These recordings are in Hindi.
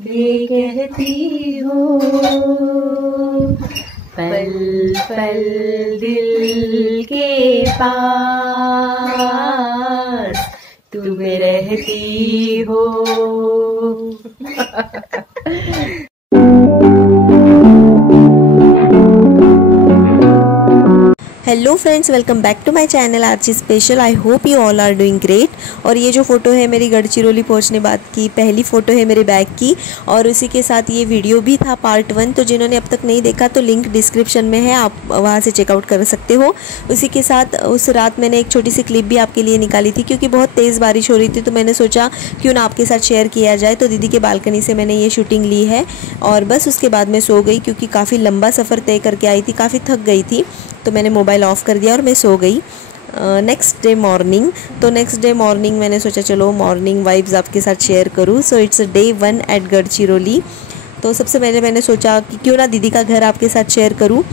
ये कहती हो पल पल दिल के पास तुम रहती हो। Hello friends, welcome back to my channel Archi special. I hope you all are doing great. और ये जो फ़ोटो है मेरी गढ़चिरौली पहुंचने बाद की पहली फ़ोटो है मेरे बैग की, और उसी के साथ ये वीडियो भी था पार्ट 1। तो जिन्होंने अब तक नहीं देखा तो लिंक डिस्क्रिप्शन में है, आप वहां से चेकआउट कर सकते हो। उसी के साथ उस रात मैंने एक छोटी सी क्लिप भी आपके लिए निकाली थी, क्योंकि बहुत तेज़ बारिश हो रही थी, तो मैंने सोचा क्यों ना आपके साथ शेयर किया जाए। तो दीदी के बालकनी से मैंने ये शूटिंग ली है, और बस उसके बाद मैं सो गई, क्योंकि काफ़ी लंबा सफ़र तय करके आई थी, काफ़ी थक गई थी। तो मैंने मोबाइल ऑफ़ कर दिया और मैं सो गई। नेक्स्ट डे मॉर्निंग मैंने सोचा चलो मॉर्निंग वाइब्स आपके साथ शेयर करूँ। So it's day 1 at Gadchiroli. तो सबसे पहले मैंने सोचा कि क्यों ना दीदी का घर आपके साथ शेयर करूँ।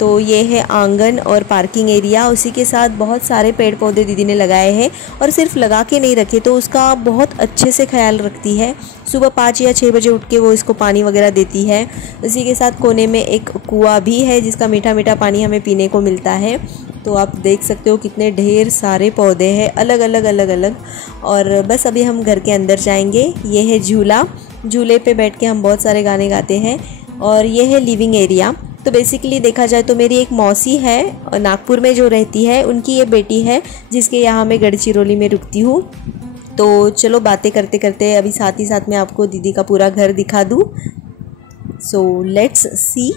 तो ये है आंगन और पार्किंग एरिया, उसी के साथ बहुत सारे पेड़ पौधे दीदी ने लगाए हैं, और सिर्फ लगा के नहीं रखे, तो उसका बहुत अच्छे से ख्याल रखती है। सुबह 5 या 6 बजे उठ के वो इसको पानी वगैरह देती है। उसी के साथ कोने में एक कुआं भी है, जिसका मीठा मीठा पानी हमें पीने को मिलता है। तो आप देख सकते हो कितने ढेर सारे पौधे हैं, अलग अलग। और बस अभी हम घर के अंदर जाएंगे। ये है झूला, झूले पे बैठ के हम बहुत सारे गाने गाते हैं। और ये है लिविंग एरिया। तो बेसिकली देखा जाए तो मेरी एक मौसी है नागपुर में जो रहती है, उनकी ये बेटी है जिसके यहाँ मैं गढ़चिरौली में रुकती हूँ। तो चलो बातें करते करते अभी साथ ही साथ मैं आपको दीदी का पूरा घर दिखा दूँ। So let's see.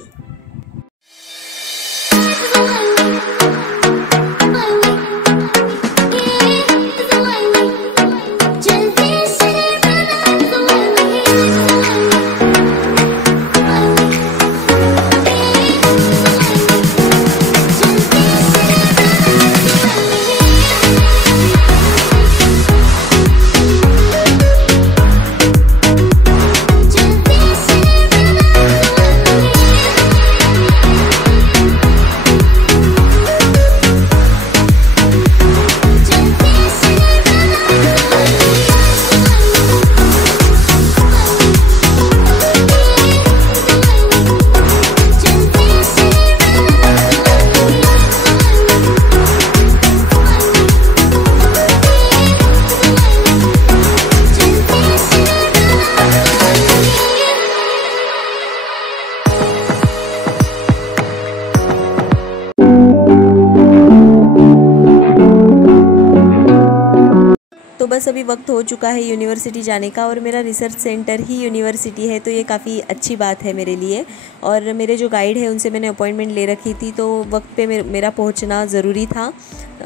तो बस अभी वक्त हो चुका है यूनिवर्सिटी जाने का, और मेरा रिसर्च सेंटर ही यूनिवर्सिटी है, तो ये काफ़ी अच्छी बात है मेरे लिए। और मेरे जो गाइड है उनसे मैंने अपॉइंटमेंट ले रखी थी, तो वक्त पे मेरा पहुंचना ज़रूरी था।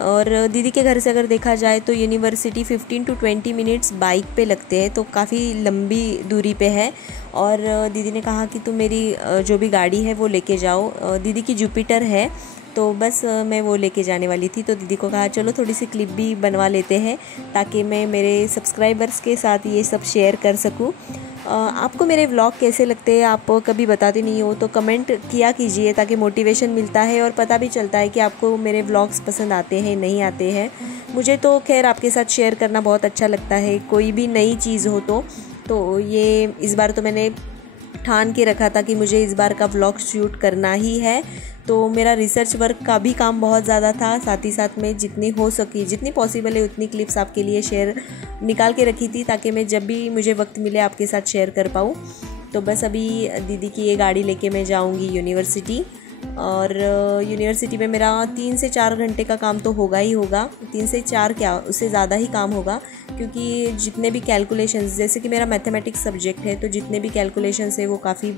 और दीदी के घर से अगर देखा जाए तो यूनिवर्सिटी 15 to 20 मिनट्स बाइक पे लगते हैं, तो काफ़ी लंबी दूरी पे है। और दीदी ने कहा कि तुम मेरी जो भी गाड़ी है वो लेके जाओ। दीदी की जुपिटर है, तो बस मैं वो लेके जाने वाली थी। तो दीदी को कहा चलो थोड़ी सी क्लिप भी बनवा लेते हैं, ताकि मैं मेरे सब्सक्राइबर्स के साथ ये सब शेयर कर सकूं। आपको मेरे व्लॉग कैसे लगते हैं, आप कभी बताते नहीं हो, तो कमेंट किया कीजिए, ताकि मोटिवेशन मिलता है और पता भी चलता है कि आपको मेरे व्लॉग्स पसंद आते हैं नहीं आते हैं। मुझे तो खैर आपके साथ शेयर करना बहुत अच्छा लगता है, कोई भी नई चीज़ हो तो ये इस बार तो मैंने ठान के रखा था कि मुझे इस बार का व्लॉग शूट करना ही है। तो मेरा रिसर्च वर्क का भी काम बहुत ज़्यादा था, साथ ही साथ में जितनी हो सकी, जितनी पॉसिबल है उतनी क्लिप्स आपके लिए शेयर निकाल के रखी थी, ताकि मैं जब भी मुझे वक्त मिले आपके साथ शेयर कर पाऊँ। तो बस अभी दीदी की ये गाड़ी लेके मैं जाऊँगी यूनिवर्सिटी। और यूनिवर्सिटी में मेरा 3 से 4 घंटे का काम तो होगा ही होगा। 3 से 4 क्या, उससे ज़्यादा ही काम होगा, क्योंकि जितने भी कैलकुलेशंस, जैसे कि मेरा मैथमेटिक्स सब्जेक्ट है, तो जितने भी कैलकुलेशंस है वो काफ़ी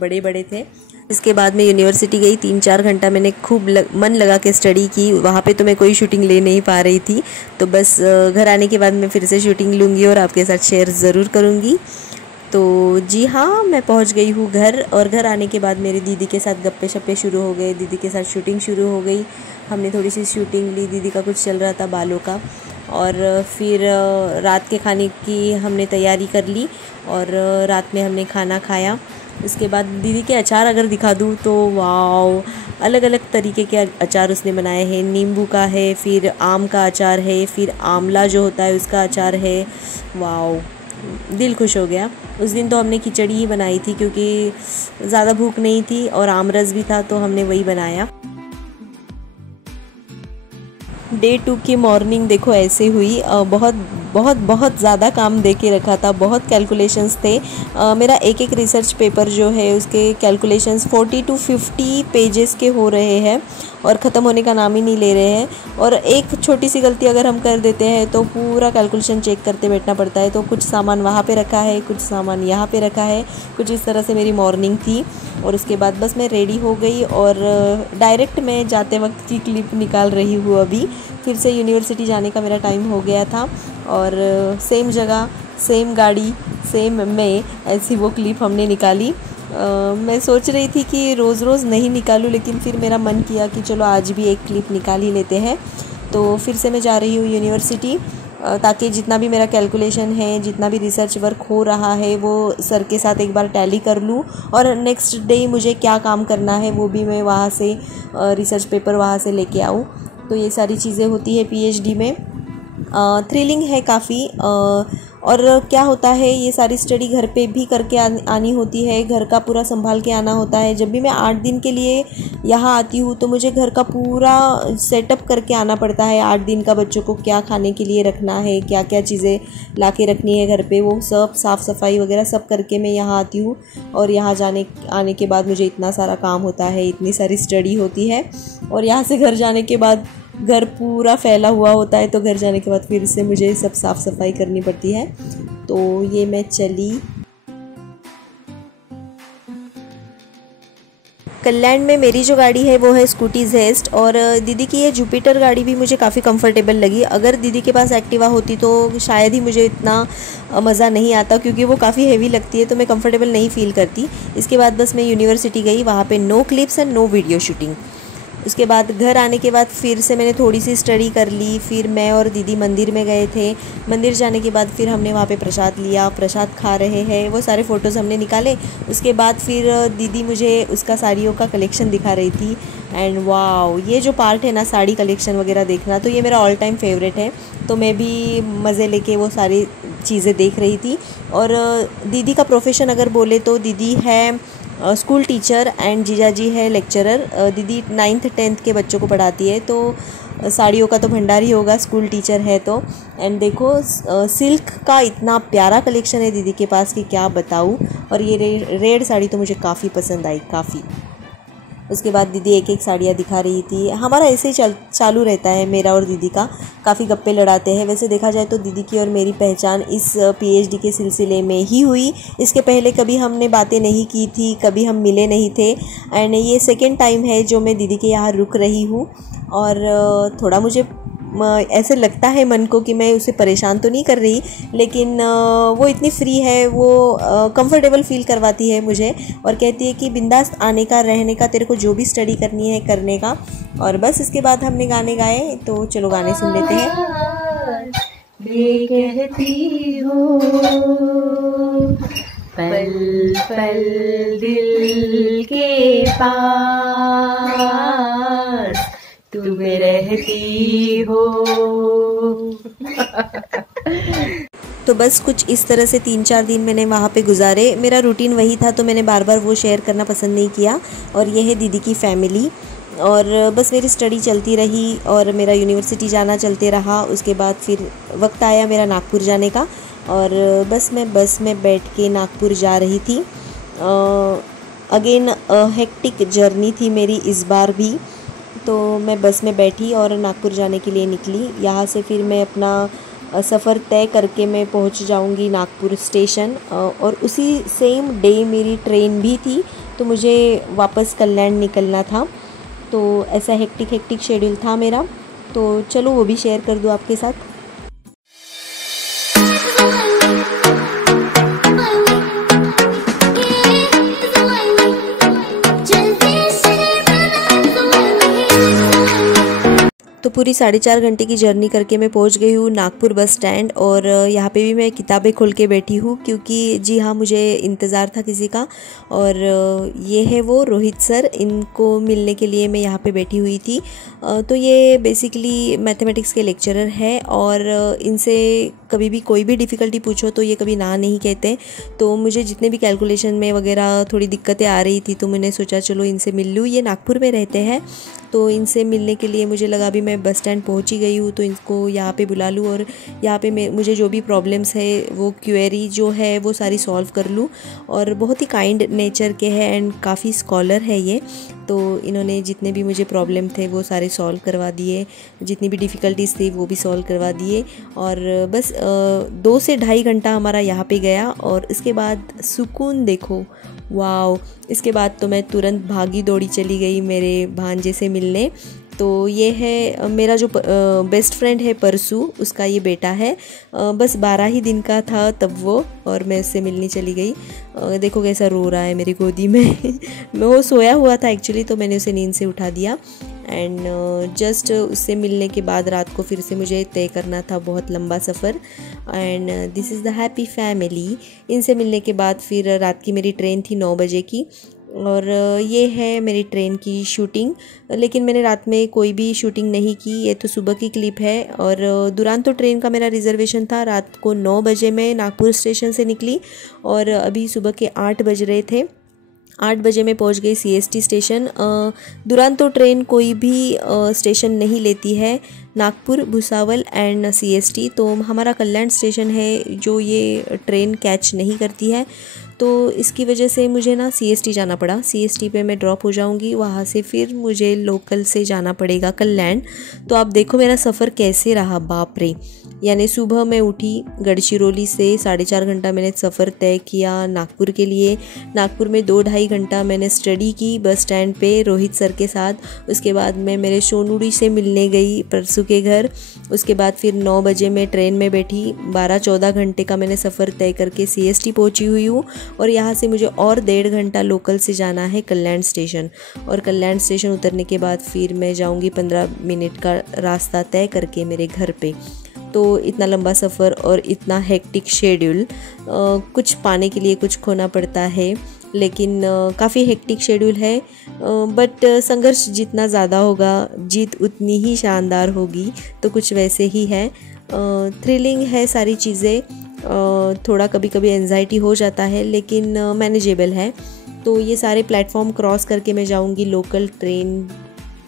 बड़े बड़े थे। इसके बाद मैं यूनिवर्सिटी गई, 3-4 घंटा मैंने खूब मन लगा के स्टडी की। वहाँ पे तो मैं कोई शूटिंग ले नहीं पा रही थी, तो बस घर आने के बाद मैं फिर से शूटिंग लूँगी और आपके साथ शेयर ज़रूर करूँगी। तो जी हाँ, मैं पहुंच गई हूँ घर, और घर आने के बाद मेरी दीदी के साथ गप्पे शप्पे शुरू हो गए, दीदी के साथ शूटिंग शुरू हो गई। हमने थोड़ी सी शूटिंग ली, दीदी का कुछ चल रहा था बालों का, और फिर रात के खाने की हमने तैयारी कर ली, और रात में हमने खाना खाया। उसके बाद दीदी के अचार अगर दिखा दूँ तो वाओ, अलग अलग तरीके के अचार उसने बनाए हैं। नींबू का है, फिर आम का अचार है, फिर आंवला जो होता है उसका अचार है। वाओ, दिल खुश हो गया। उस दिन तो हमने खिचड़ी ही बनाई थी क्योंकि ज़्यादा भूख नहीं थी और आमरस भी था, तो हमने वही बनाया। डे 2 की मॉर्निंग देखो ऐसे हुई। बहुत बहुत बहुत ज़्यादा काम दे के रखा था, बहुत कैलकुलेशंस थे। मेरा एक एक रिसर्च पेपर जो है उसके कैलकुलेशंस 40 to 50 पेजेस के हो रहे हैं और ख़त्म होने का नाम ही नहीं ले रहे हैं। और एक छोटी सी गलती अगर हम कर देते हैं तो पूरा कैलकुलेशन चेक करते बैठना पड़ता है। तो कुछ सामान वहाँ पे रखा है, कुछ सामान यहाँ पे रखा है, कुछ इस तरह से मेरी मॉर्निंग थी। और उसके बाद बस मैं रेडी हो गई और डायरेक्ट मैं जाते वक्त की क्लिप निकाल रही हूँ। अभी फिर से यूनिवर्सिटी जाने का मेरा टाइम हो गया था और सेम जगह, सेम गाड़ी, सेम मैं, ऐसी वो क्लिप हमने निकाली। मैं सोच रही थी कि रोज़ रोज़ नहीं निकालूं, लेकिन फिर मेरा मन किया कि चलो आज भी एक क्लिप निकाल ही लेते हैं। तो फिर से मैं जा रही हूँ यूनिवर्सिटी, ताकि जितना भी मेरा कैलकुलेशन है, जितना भी रिसर्च वर्क हो रहा है, वो सर के साथ एक बार टैली कर लूँ और नेक्स्ट डे मुझे क्या काम करना है वो भी मैं वहाँ से रिसर्च पेपर वहाँ से लेके आऊँ। तो ये सारी चीज़ें होती है पीएचडी में। थ्रिलिंग है काफ़ी। और क्या होता है, ये सारी स्टडी घर पे भी करके आनी होती है, घर का पूरा संभाल के आना होता है। जब भी मैं 8 दिन के लिए यहाँ आती हूँ तो मुझे घर का पूरा सेटअप करके आना पड़ता है। 8 दिन का बच्चों को क्या खाने के लिए रखना है, क्या क्या चीज़ें ला के रखनी है घर पे, वो सब साफ़ सफाई वगैरह सब करके मैं यहाँ आती हूँ। और यहाँ आने के बाद मुझे इतना सारा काम होता है, इतनी सारी स्टडी होती है। और यहाँ से घर जाने के बाद घर पूरा फैला हुआ होता है, तो घर जाने के बाद फिर से मुझे सब साफ़ सफाई करनी पड़ती है। तो ये मैं चली। कल्याण में मेरी जो गाड़ी है वो है स्कूटी जेस्ट, और दीदी की ये जुपिटर गाड़ी भी मुझे काफ़ी कंफर्टेबल लगी। अगर दीदी के पास एक्टिवा होती तो शायद ही मुझे इतना मज़ा नहीं आता, क्योंकि वो काफ़ी हेवी लगती है, तो मैं कंफर्टेबल नहीं फ़ील करती। इसके बाद बस मैं यूनिवर्सिटी गई, वहाँ पे no clips and no video shooting. उसके बाद घर आने के बाद फिर से मैंने थोड़ी सी स्टडी कर ली। फिर मैं और दीदी मंदिर में गए थे। मंदिर जाने के बाद फिर हमने वहाँ पे प्रसाद लिया, प्रसाद खा रहे हैं, वो सारे फ़ोटोज़ हमने निकाले। उसके बाद फिर दीदी मुझे उसका साड़ियों का कलेक्शन दिखा रही थी। एंड वाओ, ये जो पार्ट है ना साड़ी कलेक्शन वगैरह देखना, तो ये मेरा ऑल टाइम फेवरेट है। तो मैं भी मज़े लेके वो सारी चीज़ें देख रही थी। और दीदी का प्रोफेशन अगर बोले तो दीदी है स्कूल टीचर एंड जीजाजी है लेक्चरर। दीदी 9th 10th के बच्चों को पढ़ाती है, तो साड़ियों का तो भंडार ही होगा, स्कूल टीचर है तो। एंड देखो सिल्क का इतना प्यारा कलेक्शन है दीदी के पास कि क्या बताऊँ। और ये रेड साड़ी तो मुझे काफ़ी पसंद आई, काफ़ी। उसके बाद दीदी एक एक साड़ियाँ दिखा रही थी। हमारा ऐसे ही चालू रहता है, मेरा और दीदी का। काफ़ी गप्पे लड़ाते हैं। वैसे देखा जाए तो दीदी की और मेरी पहचान इस पीएचडी के सिलसिले में ही हुई। इसके पहले कभी हमने बातें नहीं की थी, कभी हम मिले नहीं थे। एंड ये सेकेंड टाइम है जो मैं दीदी के यहाँ रुक रही हूँ। और थोड़ा मुझे ऐसे लगता है मन को कि मैं उसे परेशान तो नहीं कर रही, लेकिन वो इतनी फ्री है, वो कंफर्टेबल फील करवाती है मुझे। और कहती है कि बिंदास आने का, रहने का, तेरे को जो भी स्टडी करनी है करने का। और बस इसके बाद हमने गाने गाए, तो चलो गाने सुन लेते हैं। वे कहती हो पल पल दिल के पास तुम रहती हो। तो बस कुछ इस तरह से 3-4 दिन मैंने वहाँ पे गुजारे। मेरा रूटीन वही था, तो मैंने बार बार वो शेयर करना पसंद नहीं किया। और ये है दीदी की फैमिली। और बस मेरी स्टडी चलती रही और मेरा यूनिवर्सिटी जाना चलते रहा। उसके बाद फिर वक्त आया मेरा नागपुर जाने का, और बस मैं बस में बैठ के नागपुर जा रही थी। अगेन हेक्टिक जर्नी थी मेरी इस बार भी। तो मैं बस में बैठी और नागपुर जाने के लिए निकली। यहाँ से फिर मैं अपना सफ़र तय करके मैं पहुँच जाऊँगी नागपुर स्टेशन। और उसी सेम डे मेरी ट्रेन भी थी, तो मुझे वापस कल्याण निकलना था। तो ऐसा हेक्टिक शेड्यूल था मेरा। तो चलो वो भी शेयर कर दूँ आपके साथ। तो पूरी 4.5 घंटे की जर्नी करके मैं पहुंच गई हूँ नागपुर बस स्टैंड। और यहाँ पे भी मैं किताबें खोल के बैठी हूँ क्योंकि जी हाँ, मुझे इंतज़ार था किसी का। और ये है वो रोहित सर, इनको मिलने के लिए मैं यहाँ पे बैठी हुई थी। तो ये बेसिकली मैथमेटिक्स के लेक्चरर है और इनसे कभी भी कोई भी डिफ़िकल्टी पूछो तो ये कभी ना नहीं कहते। तो मुझे जितने भी कैलकुलेशन में वगैरह थोड़ी दिक्कतें आ रही थी तो मैंने सोचा चलो इनसे मिल लूँ। ये नागपुर में रहते हैं तो इनसे मिलने के लिए मुझे लगा अभी मैं बस स्टैंड पहुंची गई हूँ तो इनको यहाँ पे बुला लूँ और यहाँ पे मुझे जो भी प्रॉब्लम्स है वो क्वेरी जो है वो सारी सॉल्व कर लूँ। और बहुत ही काइंड नेचर के हैं एंड काफ़ी स्कॉलर है ये। तो इन्होंने जितने भी मुझे प्रॉब्लम थे वो सारे सॉल्व करवा दिए, जितनी भी डिफ़िकल्टीज़ थी वो भी सॉल्व करवा दिए। और बस 2 से ढाई घंटा हमारा यहाँ पे गया और इसके बाद सुकून देखो, वाओ। इसके बाद तो मैं तुरंत भागी दौड़ी चली गई मेरे भांजे से मिलने। तो ये है मेरा जो बेस्ट फ्रेंड है परसू, उसका ये बेटा है। बस 12 ही दिन का था तब वो, और मैं उससे मिलने चली गई। देखो कैसा रो रहा है मेरी गोदी में वो सोया हुआ था एक्चुअली, तो मैंने उसे नींद से उठा दिया। एंड जस्ट उससे मिलने के बाद रात को फिर से मुझे तय करना था बहुत लंबा सफ़र। And this is the happy family. इनसे मिलने के बाद फिर रात की मेरी ट्रेन थी 9 बजे की, और ये है मेरी ट्रेन की शूटिंग। लेकिन मैंने रात में कोई भी शूटिंग नहीं की, ये तो सुबह की क्लिप है। और दुरांतो ट्रेन का मेरा रिज़र्वेशन था। रात को 9 बजे मैं नागपुर स्टेशन से निकली और अभी सुबह के 8 बज रहे थे। 8 बजे मैं पहुंच गई CST स्टेशन। दुरांतो ट्रेन कोई भी स्टेशन नहीं लेती है, नागपुर, भुसावल एंड CST। तो हमारा कल्याण स्टेशन है जो ये ट्रेन कैच नहीं करती है। तो इसकी वजह से मुझे ना CST जाना पड़ा। CST पे मैं ड्रॉप हो जाऊंगी, वहाँ से फिर मुझे लोकल से जाना पड़ेगा कल्याण। तो आप देखो मेरा सफ़र कैसे रहा, बाप रे। यानी सुबह मैं उठी गढ़चिरौली से, 4.5 घंटा मैंने सफ़र तय किया नागपुर के लिए। नागपुर में 2-2.5 घंटा मैंने स्टडी की बस स्टैंड पे रोहित सर के साथ। उसके बाद मैं मेरे सोनूड़ी से मिलने गई परसू के घर। उसके बाद फिर 9 बजे मैं ट्रेन में बैठी। 12-14 घंटे का मैंने सफ़र तय करके CST पहुंची हुई हूँ। और यहाँ से मुझे और 1.5 घंटा लोकल से जाना है कल्याण स्टेशन। और कल्याण स्टेशन उतरने के बाद फिर मैं जाऊँगी 15 मिनट का रास्ता तय करके मेरे घर पे। तो इतना लंबा सफ़र और इतना हेक्टिक शेड्यूल, कुछ पाने के लिए कुछ खोना पड़ता है, लेकिन काफ़ी हेक्टिक शेड्यूल है। बट संघर्ष जितना ज़्यादा होगा जीत उतनी ही शानदार होगी। तो कुछ वैसे ही है, थ्रिलिंग है सारी चीज़ें। थोड़ा कभी कभी एंजाइटी हो जाता है लेकिन मैनेजेबल है। तो ये सारे प्लेटफॉर्म क्रॉस करके मैं जाऊंगी लोकल ट्रेन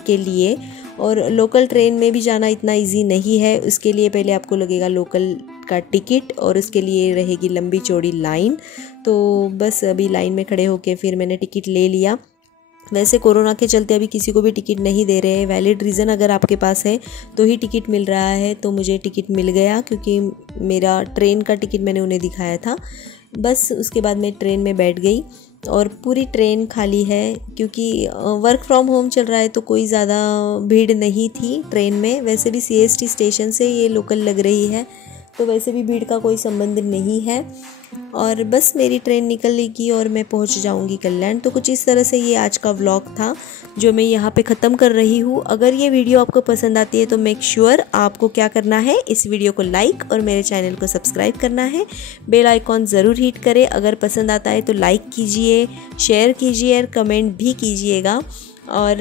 के लिए। और लोकल ट्रेन में भी जाना इतना इजी नहीं है, उसके लिए पहले आपको लगेगा लोकल का टिकट और उसके लिए रहेगी लंबी चौड़ी लाइन। तो बस अभी लाइन में खड़े होके फिर मैंने टिकट ले लिया। वैसे कोरोना के चलते अभी किसी को भी टिकट नहीं दे रहे हैं, वैलिड रीज़न अगर आपके पास है तो ही टिकट मिल रहा है। तो मुझे टिकट मिल गया क्योंकि मेरा ट्रेन का टिकट मैंने उन्हें दिखाया था। बस उसके बाद मैं ट्रेन में बैठ गई और पूरी ट्रेन खाली है क्योंकि वर्क फ्रॉम होम चल रहा है, तो कोई ज़्यादा भीड़ नहीं थी ट्रेन में। वैसे भी CST स्टेशन से ये लोकल लग रही है, तो वैसे भी भीड़ का कोई संबंध नहीं है। और बस मेरी ट्रेन निकलेगी और मैं पहुंच जाऊंगी कल्याण। तो कुछ इस तरह से ये आज का व्लॉग था जो मैं यहाँ पे ख़त्म कर रही हूँ। अगर ये वीडियो आपको पसंद आती है तो मेक श्योर आपको क्या करना है, इस वीडियो को लाइक और मेरे चैनल को सब्सक्राइब करना है। बेल आइकॉन ज़रूर हिट करें। अगर पसंद आता है तो लाइक कीजिए, शेयर कीजिए और कमेंट भी कीजिएगा। और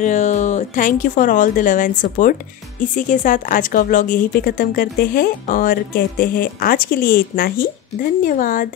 thank you for all the love and support. इसी के साथ आज का व्लॉग यहीं पे ख़त्म करते हैं और कहते हैं आज के लिए इतना ही। धन्यवाद।